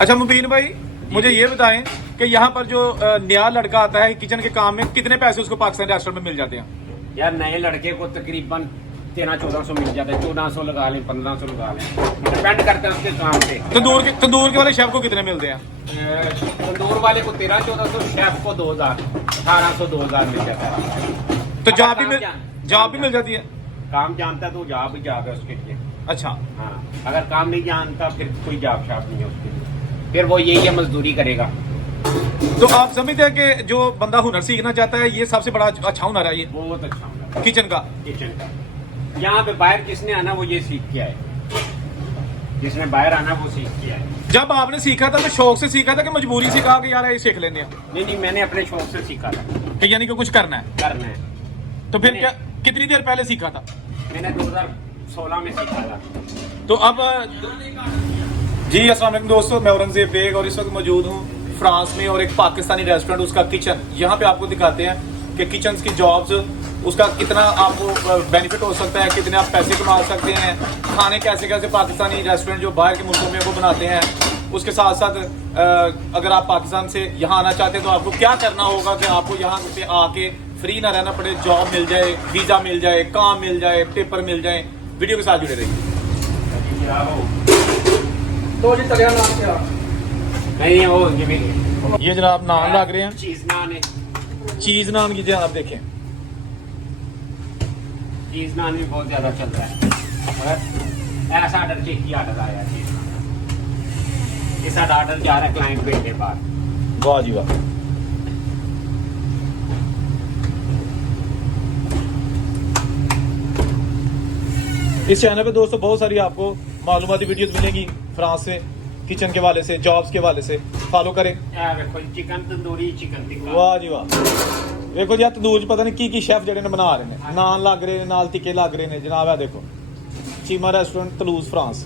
अच्छा मुबीन भाई, मुझे ये बताएं कि यहाँ पर जो नया लड़का आता है किचन के काम में, कितने पैसे उसको पाकिस्तानी रेस्टोरेंट में मिल जाते हैं? यार नए लड़के को तकरीबन 1300-1400 मिल जाता है। 1400 लगा लें, 1500 लगा लें, डिपेंड करता है उसके काम पे। तंदूर के वाले शेफ को कितने मिलते हैं? तंदूर वाले को 1300-1400, शेफ को 2000, 1800-2000 मिल जाता है। तो जॉब भी मिल जाती है? काम जानता है तो जॉब ही जॉब है उसके लिए। अच्छा हाँ, अगर काम नहीं जानता फिर कोई जॉब शॉप नहीं है उसके लिए, फिर वो यही है मजदूरी करेगा। तो आप समझते हैं कि जो बंदा हुनर सीखना चाहता है, ये सबसे बड़ा अच्छा हुनर है ये बहुत अच्छा हुनर किचन का। यहाँ पे बाहर किसने आना वो ये सीख के आए, जिसने बाहर आना वो सीख के आए। जब आपने सीखा था तो शौक से सीखा था कि मजबूरी से कहा कि यार ये सीख लेने हैं? नहीं, मैंने अपने शौक से सीखा था कि यानी कि कुछ करना है। तो फिर क्या कितनी देर पहले सीखा था? मैंने 2016 में सीखा था। तो अब जी अस्सलाम वालेकुम दोस्तों, मैं औरंगजेब बेग और इस वक्त मौजूद हूँ फ्रांस में, और एक पाकिस्तानी रेस्टोरेंट, उसका किचन। यहाँ पे आपको दिखाते हैं कि किचन की जॉब्स, उसका कितना आपको बेनिफिट हो सकता है, कितने आप पैसे कमा सकते हैं, खाने कैसे कैसे पाकिस्तानी रेस्टोरेंट जो बाहर के मुल्कों में वो बनाते हैं। उसके साथ साथ अगर आप पाकिस्तान से यहाँ आना चाहते हैं तो आपको क्या करना होगा कि आपको यहाँ पे आके फ्री ना रहना पड़े, जॉब मिल जाए, वीजा मिल जाए, काम मिल जाए, पेपर मिल जाए। वीडियो के साथ जुड़े रहिए। तो जी तलिया नान क्या? नहीं वो ये जनाब नान लग रहे हैं, चीज नान है। चीज नान की आप देखें, चीज नान भी बहुत ज्यादा चल रहा है। ऐसा ऑर्डर चेक किया ऑर्डर आया चीज नान, इस ऑर्डर जा रहा है क्लाइंट भेजने बाद। वाह जी वाह। इस चैनल पे दोस्तों बहुत सारी आपको मालूमाती वीडियोस मिलेंगी फ्रांस से, किचन के वाले से, जॉब्स के वाले से। फॉलो करें। देखो चिकन तंदूरी, चिकन टिक्का। वाह जी वाह। देखो जी तंदूर च पता नहीं की शेफ जड़े ने बना रहे हैं, नान लग रहे हैं, नाल टिक्के लग रहे हैं जनाब। है देखो चीमा रेस्टोरेंट तलूज फ्रांस।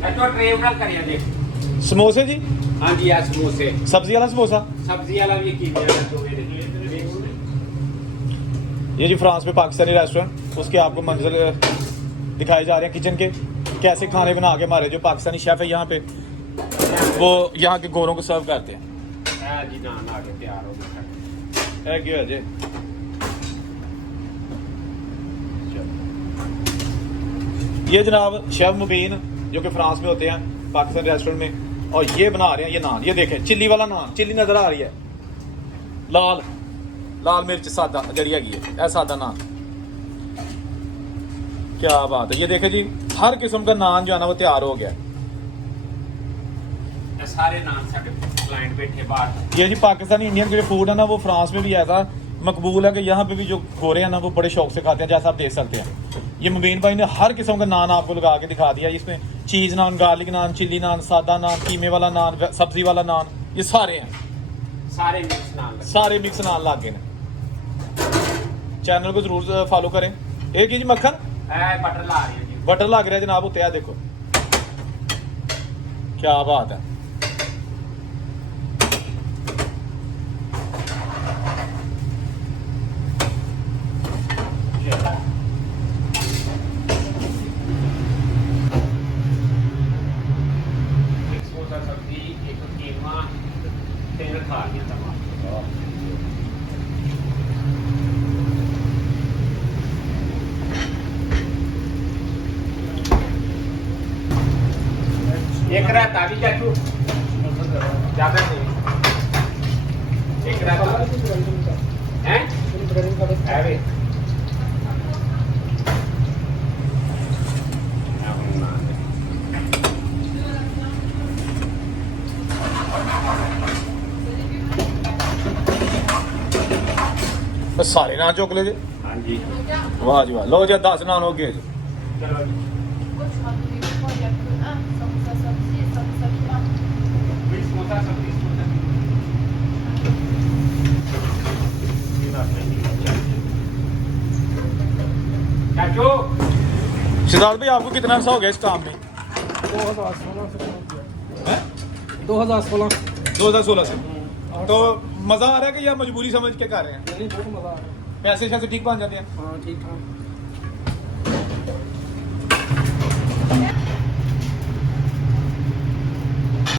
ट्रेवल करिए देख। समोसे जी? हाँ जी, यार समोसे, सब्जी वाला समोसा। सब्जी वाला भी की ये जी फ्रांस में पाकिस्तानी रेस्टोरेंट, उसके आपको मंजर दिखाए जा रहे हैं किचन के, कैसे खाने बना के हमारे जो पाकिस्तानी शेफ है यहाँ पे वो यहाँ के गोरों को सर्व करते हैं। जी नान आके तैयार हो गया है क्या जी? ये जनाब शेफ मुबीन जो कि फ्रांस में होते हैं पाकिस्तानी रेस्टोरेंट में, और ये बना रहे हैं ये नान। ये देखें चिल्ली वाला नान, चिल्ली नजर आ रही है, लाल लाल मिर्च सादा जड़ी है, ऐसा सादा नान। क्या बात है। ये देखें जी हर किस्म का नान जो है ना वो तैयार हो गया। सारे नान सारे क्लाइंट बैठे बाहर। ये जी पाकिस्तानी इंडियन जो फूड है ना वो फ्रांस में भी ऐसा मकबूल है कि यहाँ पे भी जो गोरे हैं ना वो बड़े शौक से खाते हैं, जैसा आप देख सकते हैं। ये मुबीन भाई ने हर किस्म का नान आपको लगा के दिखा दिया। इसमें चीज नान, गार्लिक नान, चिल्ली नान, सादा नान, कीमे वाला नान, सब्जी वाला नान, ये सारे हैं, सारे मिक्स नान, सारे मिक्स नान ला गए। चैनल को जरूर फॉलो करें। एक जी मक्खन बटर ला रही है जी, बटर लग रहा है जनाब उत्ते। देखो क्या बात है। सब्जी, एक कीमा, 3 खा लिया टमाटर। एक रहता भी चाचू ज्यादा नहीं, एक रहता है अरे बस सारे नान चुक ले जी। हाँ जी, वाह जी वाह। लो जी 10 नान हो गए जी। चलो जी। समोसा, सब्जी, चाचू सिद्धार्थ भाई आपको कितना अर्सा हो गया इस काम में? 2016 2016 से। तो मजा आ रहा है कि या मजबूरी समझ के कर रहे हैं? बहुत मजा आ रहा है। पैसे शैसे ठीक बन जाते हैं? हाँ ठीक ठाक।